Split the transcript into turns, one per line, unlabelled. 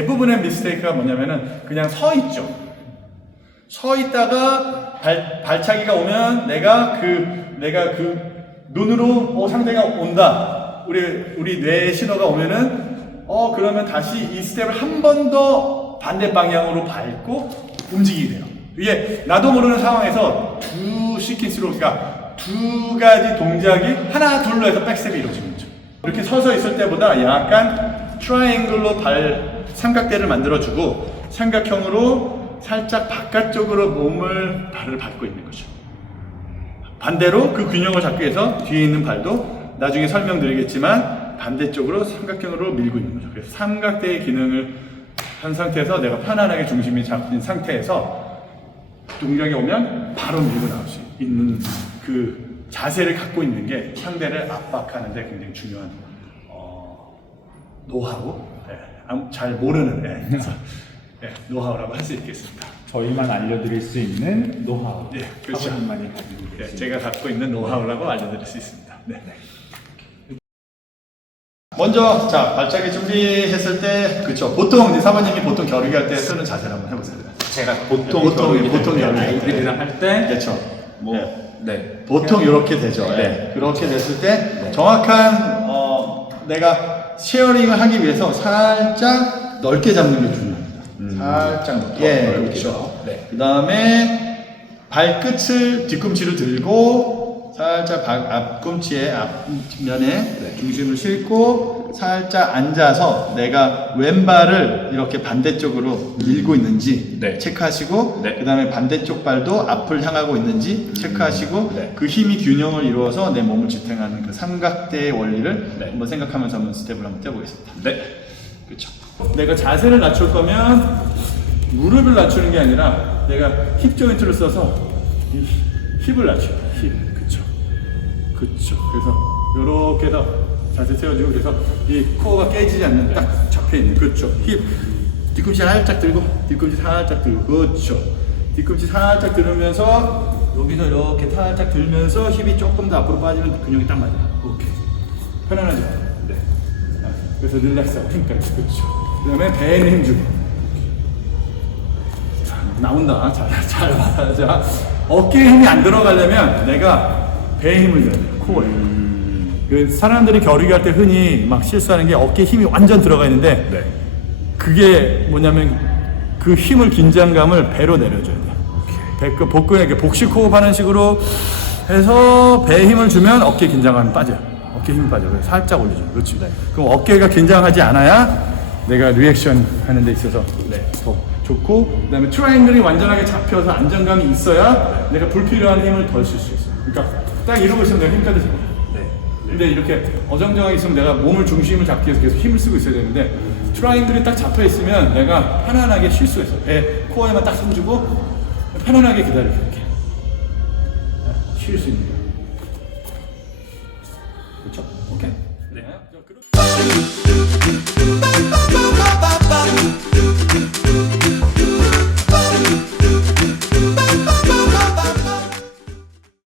대부분의 미스테이크가 뭐냐면은 그냥 서 있죠. 서 있다가 발, 발차기가 오면 내가 그 내가 그 눈으로 어, 상대가 온다. 우리 우리 뇌 신호가 오면은 어 그러면 다시 이 스텝을 한 번 더 반대 방향으로 밟고 움직이게 돼요. 이게 나도 모르는 상황에서 두 시퀀스로 그러니까 두 가지 동작이 하나 둘로 해서 백스텝이 이루어지는 거죠. 이렇게 서서 있을 때보다 약간 트라이앵글로 발 삼각대를 만들어주고 삼각형으로 살짝 바깥쪽으로 몸을 발을 밟고 있는 거죠. 반대로 그 균형을 잡기 위해서 뒤에 있는 발도 나중에 설명드리겠지만 반대쪽으로 삼각형으로 밀고 있는 거죠. 그래서 삼각대의 기능을 한 상태에서 내가 편안하게 중심이 잡힌 상태에서 동작이 오면 바로 밀고 나올 수 있는 그 자세를 갖고 있는 게 상대를 압박하는데 굉장히 중요한 어, 노하우, 예, 아무- 잘 모르는 예, 그래서 예, 노하우라고 할 수 있겠습니다.
저희만 알려드릴 수 있는 노하우.
예, 그렇죠.
사부님만이 가지고
예,
계신.
제가 갖고 있는 노하우라고 알려드릴 수 있습니다. 네. 먼저 자 발차기 준비했을 때 그렇죠. 보통 이제 사모님이 보통 겨루기 할 때 쓰는 자세를 한번 해보세요.
제가 보통
보통, 보통
할 때,
겨루기 할 때.
아이들이랑 할 때,
그렇죠.
뭐,
예.
네.
보통 이렇게 되죠.
네.
예. 그렇게 됐을 때 정확한 어, 내가 쉐어링을 하기 위해서 살짝 넓게 잡는 게 중요합니다. 살짝 넓게. 예,
넓게.
그렇죠.
네.
그 다음에 발끝을 뒤꿈치를 들고 살짝 발- 앞꿈치에 앞면에 중심을 싣고 살짝 앉아서 내가 왼발을 이렇게 반대쪽으로 밀고 있는지
네.
체크하시고
네.
그 다음에 반대쪽 발도 앞을 향하고 있는지 체크하시고
네.
그 힘이 균형을 이루어서 내 몸을 지탱하는 그 삼각대의 원리를
네.
한번 생각하면서 한번 스텝을 한번 떼보겠습니다.
네.
그렇죠. 내가 자세를 낮출 거면 무릎을 낮추는 게 아니라 내가 힙 조인트를 써서 이 힙을 낮춰. 힙. 그쵸. 그쵸. 그래서 이렇게 해서 자세 세워주고 그래서 이 코어가 깨지지 않는 딱 잡혀 있는 그쵸. 힙. 뒤꿈치 살짝 들고 뒤꿈치 살짝 들고 그쵸. 뒤꿈치 살짝 들으면서 여기서 이렇게 살짝 들면서 힙이 조금 더 앞으로 빠지면 근육이 딱 맞아요. 오케이. 편안하죠? 네. 아, 그래서 릴렉스 하고 힘까지 그렇죠. 그 다음에 배에 힘 주고 자, 나온다. 잘, 잘 봐라. 자, 어깨에 힘이 안 들어가려면 내가 배에 힘을 줘야 돼요. 코어에. 그 사람들이 겨루기 할 때 흔히 막 실수하는 게 어깨에 힘이 완전 들어가 있는데
네.
그게 뭐냐면 그 힘을 긴장감을 배로 내려줘야 돼요. 배끝 복근에 이렇게 복식 호흡하는 식으로 해서 배에 힘을 주면 어깨 긴장감이 빠져요. 어깨 힘이 빠져. 그래서 살짝 올려줘. 그렇지. 그럼 어깨가 긴장하지 않아야 내가 리액션 하는 데 있어서 더 좋고 그다음에 트라이앵글이 완전하게 잡혀서 안정감이 있어야 내가 불필요한 힘을 덜 쓸 수 있어요. 그러니까 딱 이러고 있으면 내가 힘까지 줘.
네.
근데 이렇게 어정쩡하게 있으면 내가 몸을 중심을 잡기 위해서 계속 힘을 쓰고 있어야 되는데 트라이앵글이 딱 잡혀 있으면 내가 편안하게 쉴 수가 있어. 배 코어에만 딱 숨주고 편안하게 기다려 이렇게 쉴 수 있는 거야. 그렇죠? 오케이. 네. 자, 그럼-